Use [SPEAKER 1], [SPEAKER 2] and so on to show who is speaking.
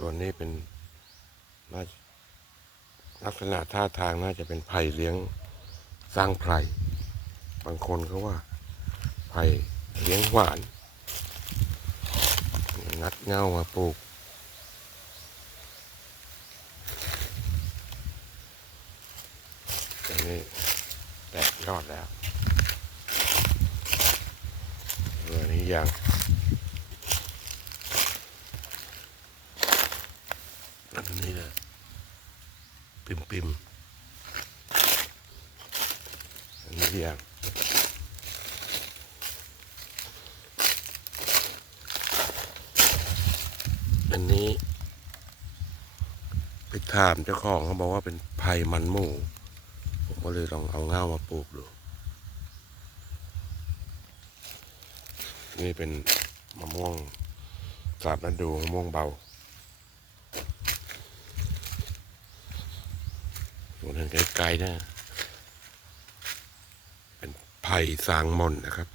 [SPEAKER 1] ส่วนนี้เป็นน่าลักษณะท่าทางน่าจะเป็นไผ่เลี้ยงสร้างไผ่บางคนเขาว่าไผ่เลี้ยงหวานนัดเง่ามาปลูก อันนี้แตกยอดแล้วเออนี้ยัง อันนี้นะปิมปิมอันนี้ยังอันนี้ไปถามเจ้าของเขาบอกว่าเป็นไผ่มันหมูผมก็เลยลองเอาเง่ามาปลูกดู นี่เป็นมะม่วงสาบนันดูมะม่วงเบา ส่วนไกลๆนะ เป็นไผ่สางมนนะครับ